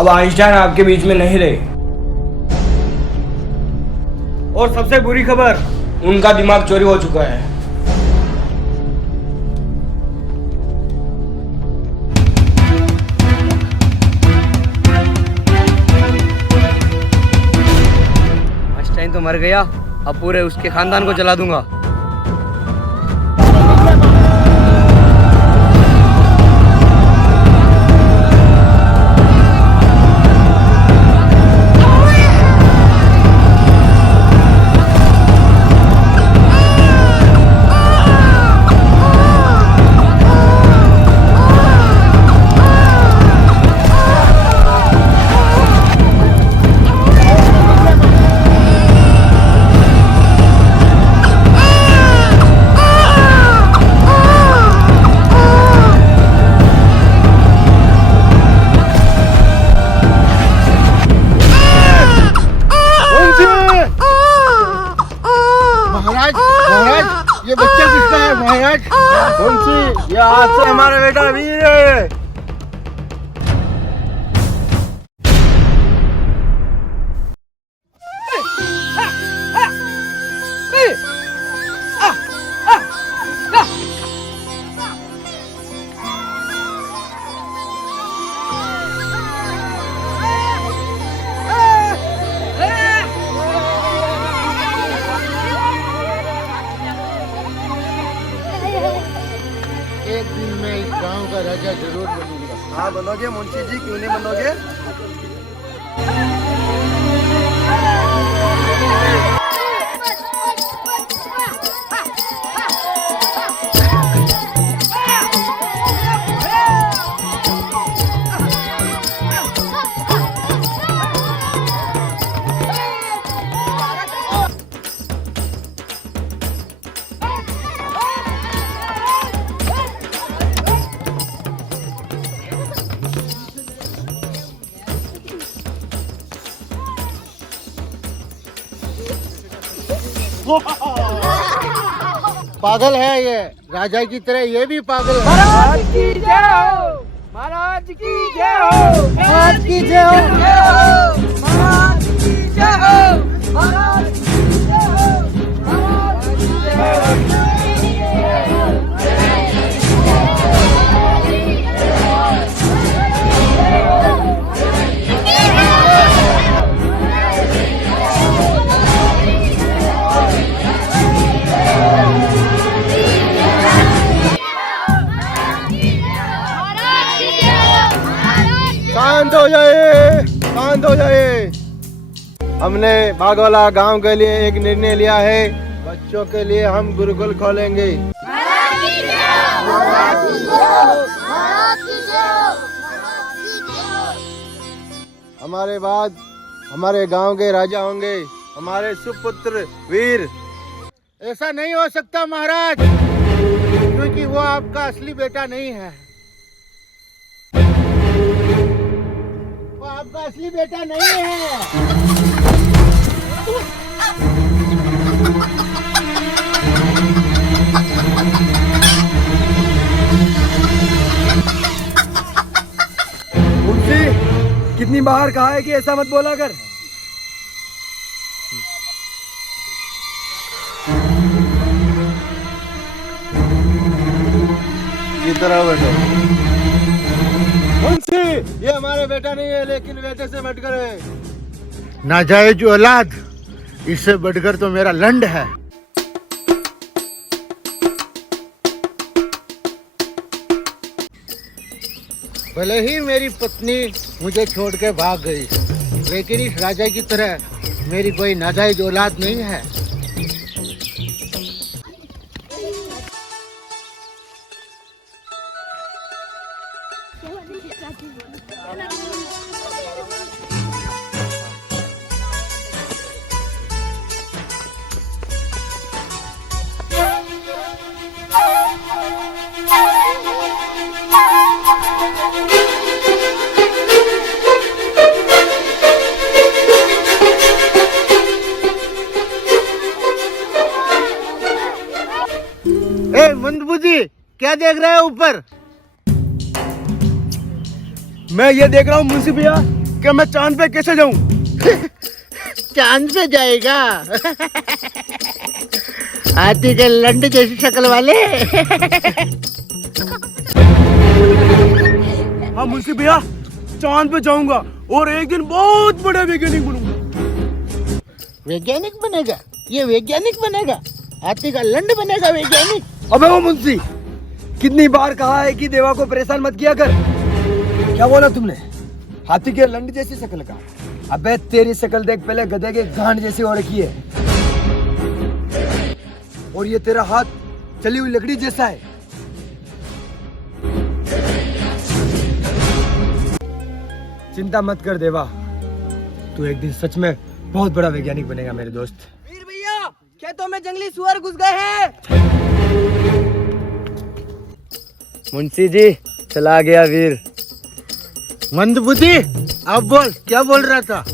अब आइंस्टाइन आपके बीच में नहीं रहे। और सबसे बुरी खबर, उनका दिमाग चोरी हो चुका है। आइंस्टाइन तो मर गया, अब पूरे उसके खानदान को जला दूंगा। महाराज ये बच्चा किसका है महाराज? मुंशी, ये आज से हमारा बेटा वीर है। एक दिन मैं इस गांव का राजा जरूर बनूंगा। हाँ बनोगे मुंशी जी, क्यों नहीं बनोगे। पागल है ये, राजा की तरह ये भी पागल है। महाराज की जय हो, महाराज की जय हो, महाराज की जय हो। महाराज की जय हो, महाराज की जय हो, महाराज की जय हो। शांत हो जाए, शांत हो जाए। हमने बागोला गांव के लिए एक निर्णय लिया है, बच्चों के लिए हम गुरुकुल खोलेंगे। हमारे बाद हमारे गांव के राजा होंगे हमारे सुपुत्र वीर। ऐसा नहीं हो सकता महाराज, क्योंकि वो आपका असली बेटा नहीं है। वो आपका असली बेटा नहीं है। मुंशी, कितनी बार कहा है कि ऐसा मत बोला कर। तरह बेटा मुंशी, ये हमारे बेटा नहीं है, लेकिन बेटे से बढ़कर है। नाजायज औलाद, इससे बढ़कर तो मेरा लंड है। भले ही मेरी पत्नी मुझे छोड़ के भाग गई, लेकिन इस राजा की तरह मेरी कोई नाजायज औलाद नहीं है। ए मंदबुद्धि, क्या देख रहा है ऊपर? मैं ये देख रहा हूँ मुंशी भैया, कि मैं चांद पे कैसे जाऊं? चांद पे जाएगा? हाथी के लंड जैसी शक्ल वाले। हाँ मुंशी भैया, चांद पे जाऊंगा और एक दिन बहुत बड़ा वैज्ञानिक बनूंगा। वैज्ञानिक बनेगा? ये वैज्ञानिक बनेगा? हाथी का लंड बनेगा वैज्ञानिक? अबे वो मुंशी, कितनी बार कहा है कि देवा को परेशान मत किया कर। क्या बोला तुमने? हाथी के लंड जैसी शक्ल का? अबे तेरी शक्ल देख, पहले गधे के गांड जैसी हो रखी है, और ये तेरा हाथ चली हुई लकड़ी जैसा है। चिंता मत कर देवा, तू एक दिन सच में बहुत बड़ा वैज्ञानिक बनेगा मेरे दोस्त। वीर भैया, खेतों में जंगली सुअर घुस गए हैं। मुंशी जी, चला गया वीर। मंदबुद्धि, अब बोल, क्या बोल रहा था?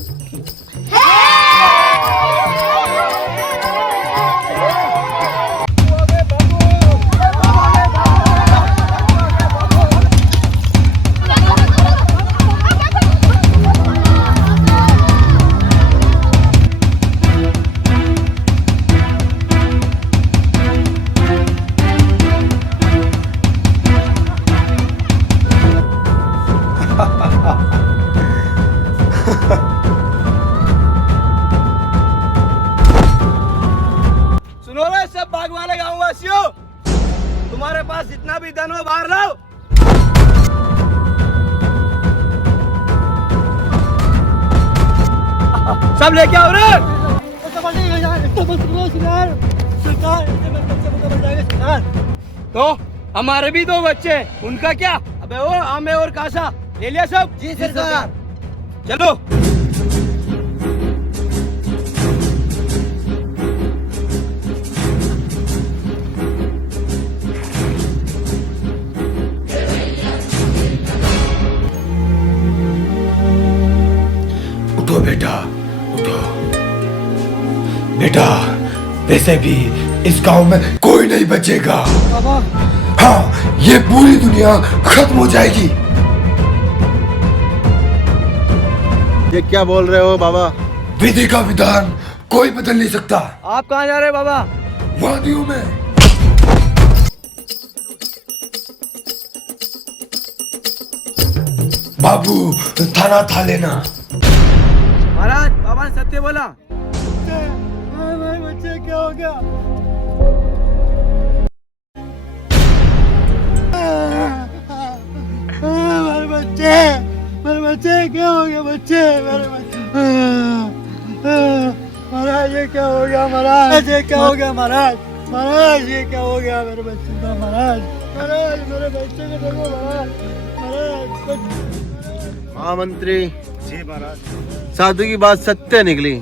सुनो रे सब बाग वाले गाँव वासियों, तुम्हारे पास जितना भी धन हो बाहर लाओ। सब लेके आओ रे। तो हमारे भी दो बच्चे हैं, उनका क्या? अबे वो आमे और कासा ले लिया सब? जी सरकार। चलो। उठो बेटा, उठो बेटा, वैसे भी इस गांव में कोई नहीं बचेगा। हाँ, ये पूरी दुनिया खत्म हो जाएगी। ये क्या बोल रहे हो बाबा? विधि का विधान कोई बदल नहीं सकता। आप कहाँ जा रहे हैं बाबा? वादियों में। बाबू, थाना था लेना। महाराज, बाबा ने सत्य बोला। बच्चे क्या हो गया? मेरे बच्चे क्या हो गया? बच्चे, मेरे बच्चे। महाराज ये क्या हो गया? महाराज ये क्या हो गया? महाराज, महाराज ये क्या हो गया मेरे बच्चे का? महाराज, महाराज मेरे बच्चे को देखो महाराज, महाराज। महामंत्री जी महाराज, साधु की बात सत्य निकली।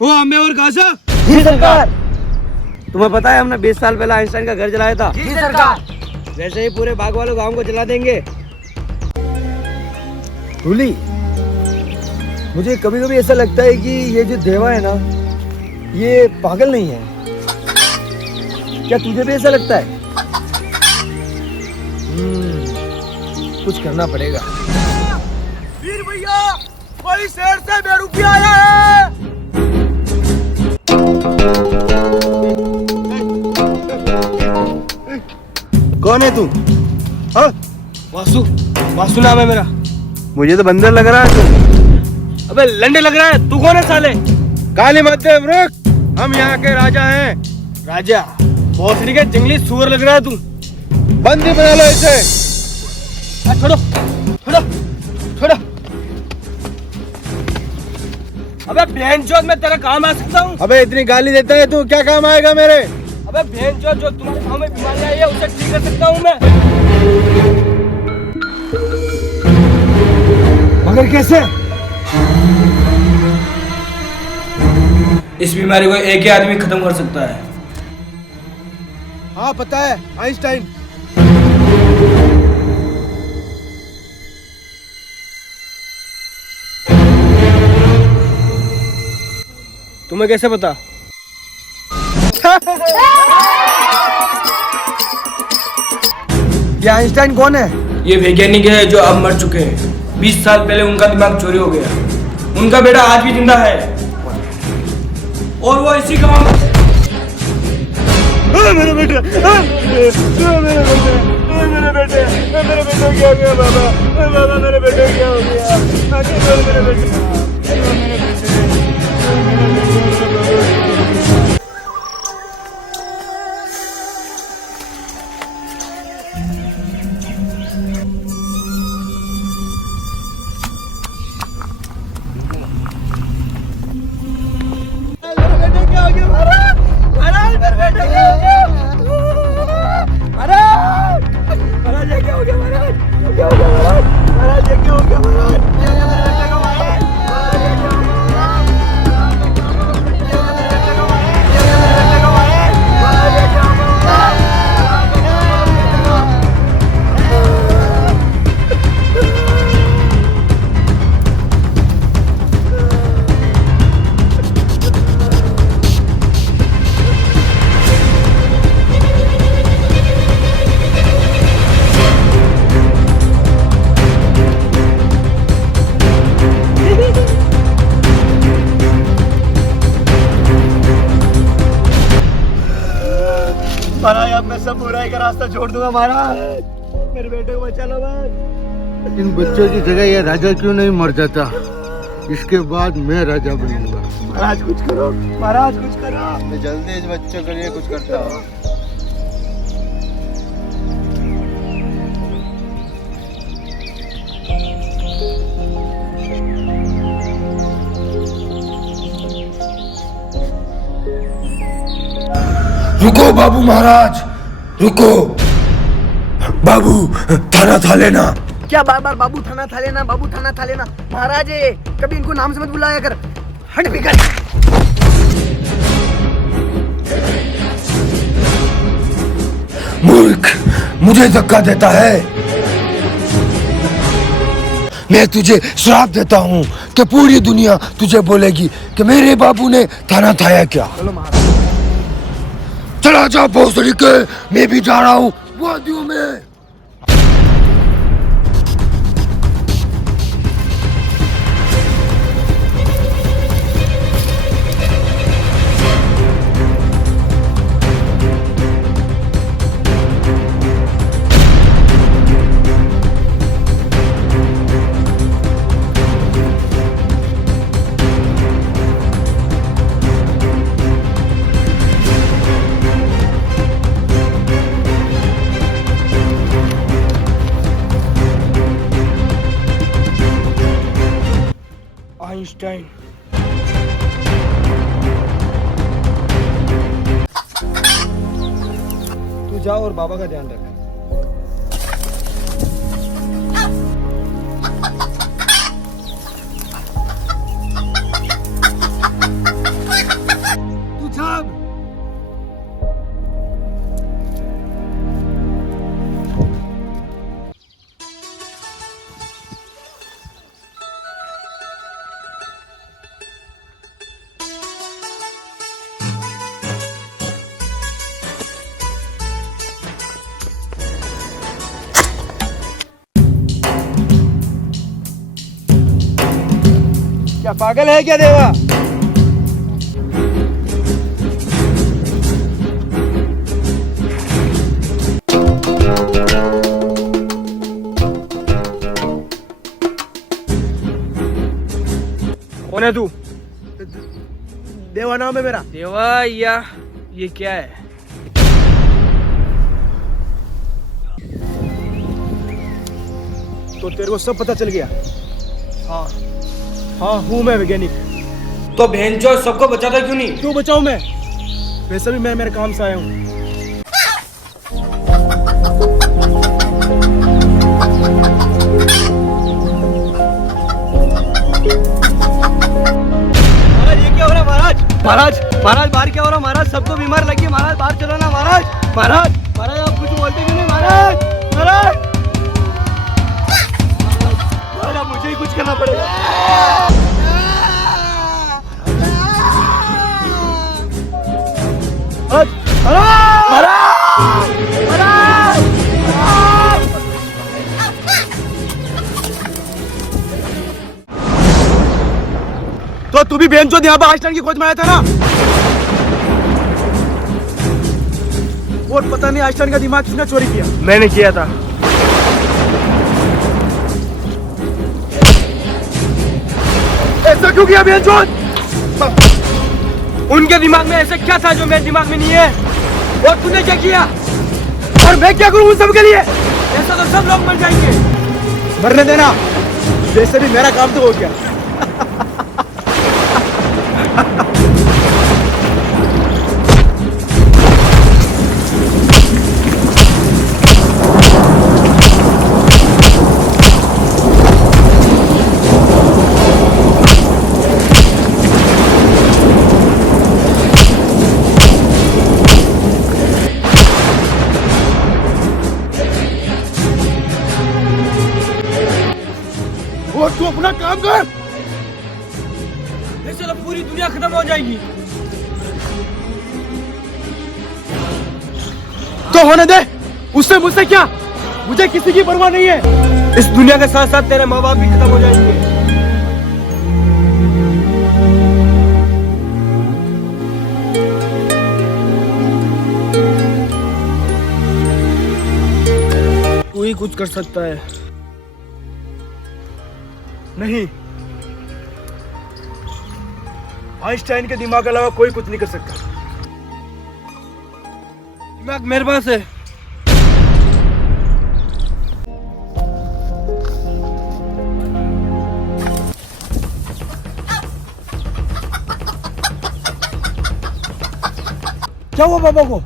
वो हमें और कासा। जी सरकार। तुम्हें पता है हमने 20 साल पहले आइंस्टाइन का घर जलाया था? जी सरकार। वैसे ही पूरे बाग वालों गांव को जला देंगे। रूली, मुझे कभी कभी ऐसा लगता है कि ये जो देवा है ना, ये पागल नहीं है। क्या तुझे भी ऐसा लगता है? कुछ करना पड़ेगा। वीर भैया, कोई शहर से बेरुपी आया है। कौन है तू? हाँ? वासु, वासु नाम है मेरा। मुझे तो बंदर लग रहा है तू। अबे लंडे लग रहा है। तू कौन है साले? काली मध्य रुक, हम यहाँ के राजा हैं। राजा? भोसड़ी के जंगली सुअर लग रहा है तू। बंदी बना लो इसे। छोड़ो, छोड़ो, छोड़ो। अबे बहनचोद, मैं तेरा काम आ सकता हूँ? अबे इतनी गाली देता है तू, क्या काम आएगा मेरे? अबे बहनचोद, जो तुम्हारे गाँव में बीमारी आई है उसे ठीक कर सकता हूँ मैं। मगर कैसे? इस बीमारी को एक ही आदमी खत्म कर सकता है। हाँ पता है, आइंस्टाइन। तुम्हें कैसे पता? ये आइंस्टाइन कौन है? ये वैज्ञानिक है जो अब मर चुके हैं। 20 साल पहले उनका दिमाग चोरी हो गया। उनका बेटा आज भी जिंदा है और वो इसी गांव में। मेरे बेटे, मेरे बेटे, मेरे बेटे क्या हो गया बाबा? बाबा मेरे बेटे क्या हो गया? मेरे बेटे। महाराज, अब मैं सब बुराई का रास्ता छोड़ दूंगा महाराज। मेरे बेटे को बचा लो बस। इन बच्चों की जगह ये राजा क्यों नहीं मर जाता? इसके बाद मैं राजा बनूंगा। महाराज कुछ करो, महाराज कुछ करो। मैं जल्दी इस बच्चों के लिए कुछ करता हूँ। रुको बाबू महाराज, रुको। बाबू थाना था लेना। क्या बार बार बाबू थाना था लेना, बाबू थाना था लेना? महाराज है, कभी इनको नाम से मत बुलाया कर। हट बिगड़। मूर्ख, मुझे धक्का देता है। मैं तुझे श्राप देता हूँ कि पूरी दुनिया तुझे बोलेगी कि मेरे बाबू ने थाना थाया क्या। चलो महाराज। चला जा भोसड़ी के, मैं भी जा रहा हूँ वादियों में। आइंस्टाइन, तू जा और बाबा का ध्यान रख। तू जा। पागल है क्या देवा? कौन है तू? देवा नाम है मेरा। देवा या ये क्या है? तो तेरे को सब पता चल गया? हाँ हाँ, हूँ मैं वैज्ञानिक। तो भेंचो सबको बचाता क्यों नहीं? क्यों बचाऊं मैं? वैसे भी मैं मेरे काम से आया हूँ। ये क्या हो रहा है महाराज? महाराज बाहर क्या हो रहा है महाराज? सबको बीमार लगी महाराज, बाहर चलो ना महाराज। महाराज आप कुछ बोलते क्यों नहीं महाराज? महाराज अब मुझे ही कुछ करना पड़ेगा। तो तू भी बेंचोद यहाँ पर आइंस्टाइन की खोज में आया था ना? और पता नहीं आइंस्टाइन का दिमाग किसने चोरी किया? मैंने किया था। ऐसा क्यों किया बेंचोद? उनके दिमाग में ऐसे क्या था जो मेरे दिमाग में नहीं है? और तूने क्या किया? और मैं क्या करूं उन सब के लिए? ऐसा तो सब लोग मर जाएंगे। मरने देना, वैसे भी मेरा काम तो हो गया। और तू अपना काम कर। ऐसे तो पूरी दुनिया खत्म हो जाएगी। तो होने दे, उससे मुझसे क्या? मुझे किसी की परवाह नहीं है। इस दुनिया के साथ साथ तेरे माँ बाप भी खत्म हो जाएंगे। तू ही कुछ कर सकता है। नहीं, आइंस्टाइन के दिमाग के अलावा कोई कुछ नहीं कर सकता। दिमाग मेरे पास है। क्या हुआ बाबा को?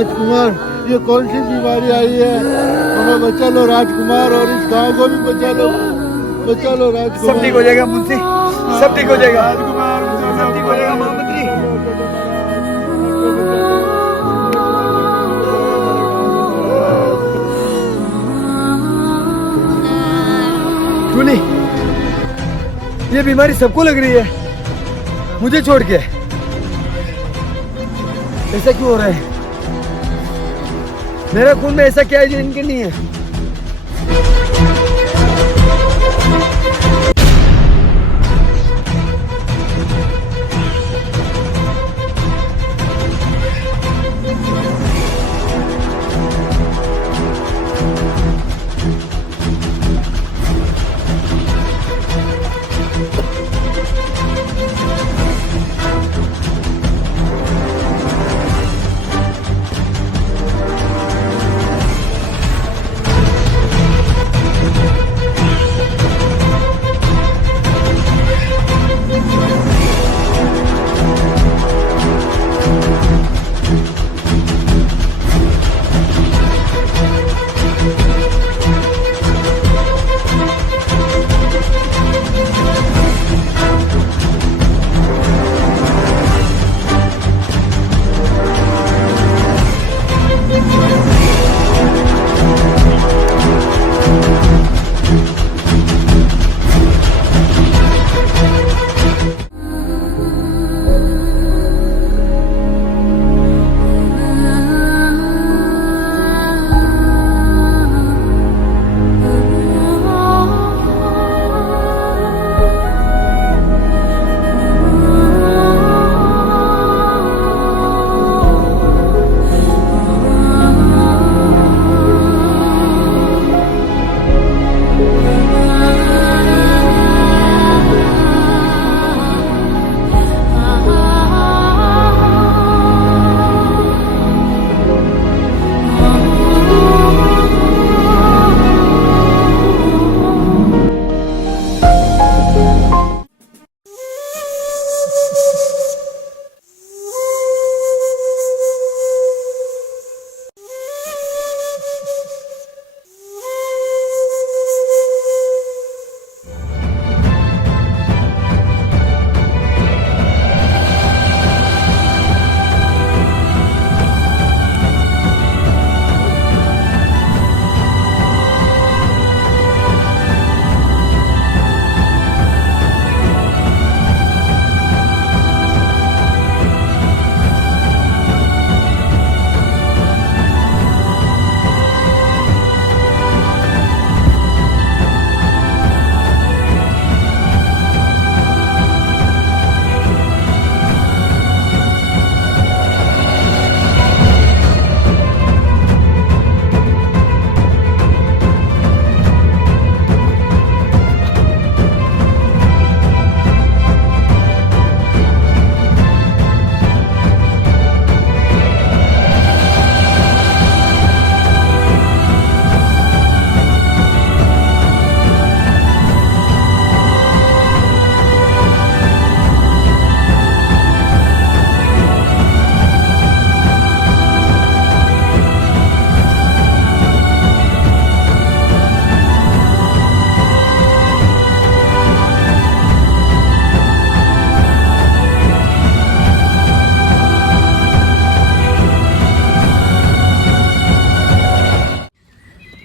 राजकुमार, ये कौन सी बीमारी आई है? हमें बचा लो राजकुमार, और इस गांव को भी बचा लो राजकुमार। सब ठीक हो जाएगा मुंशी, सब ठीक हो जाएगा राजकुमार, सब ठीक हो जाएगा महामंत्री। क्यों नहीं, ये बीमारी सबको लग रही है, मुझे छोड़ के। ऐसा क्यों हो रहा है? मेरे खून में ऐसा क्या है जो इनके नहीं है?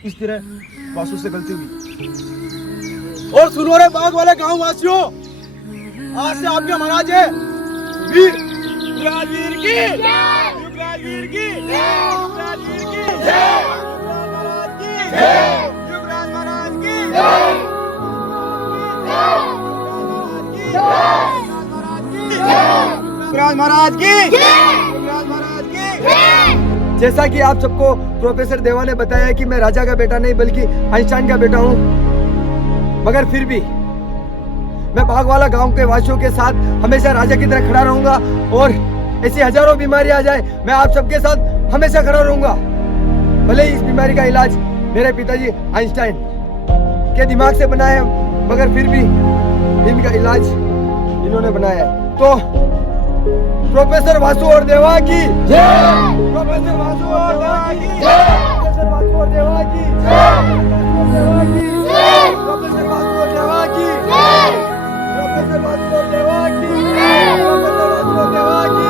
इस तरह वासु से गलती हुई। और सुनो रे बाग वाले गांव वासियों, आज से आपके महाराज है वीर युवराजवीर की जय, युवराजवीर की जय, युवराजवीर की जय, महाराज की जय, युवराज महाराज की जय, युवराज महाराज की जय, युवराज महाराज की जय। जैसा कि आप सबको प्रोफेसर देवा ने बताया कि मैं राजा का बेटा नहीं बल्कि आइंस्टाइन का बेटा हूँ, मगर फिर भी मैं बागवाला गांव के वासियों के साथ हमेशा राजा की तरह खड़ा रहूंगा और ऐसी हजारों बीमारी आ जाए मैं आप सबके साथ हमेशा खड़ा रहूंगा। भले ही इस बीमारी का इलाज मेरे पिताजी आइंस्टाइन के दिमाग से बना है, मगर फिर भी इनका इलाज इन्होंने बनाया है। तो प्रोफेसर वासु और देवा की प्रोफेसर वासु और देवा की प्रोफेसर वासु और देवा की प्रोफेसर वासु और देवा की प्रोफेसर वासु और देवा की प्रोफेसर वासु और देवा की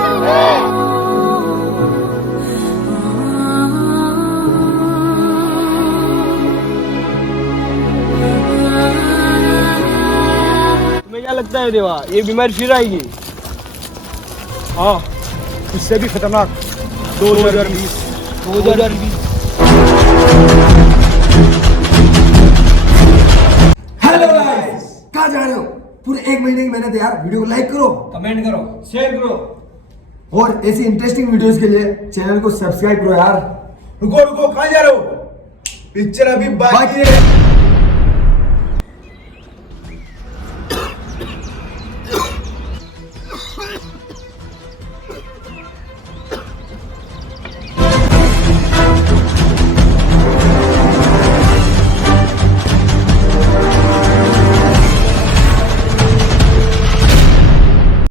तुम्हें क्या लगता है देवा, ये बीमारी फिर आएगी? हाँ, इससे भी खतरनाक 2020। हेलो गाइस, कहाँ जा रहे हो? पूरे 1 महीने की मेहनत है यार। वीडियो को लाइक करो, कमेंट करो, शेयर करो और ऐसी इंटरेस्टिंग वीडियोस के लिए चैनल को सब्सक्राइब करो यार। रुको रुको, कहाँ जा रहे हो? पिक्चर अभी बाकी है।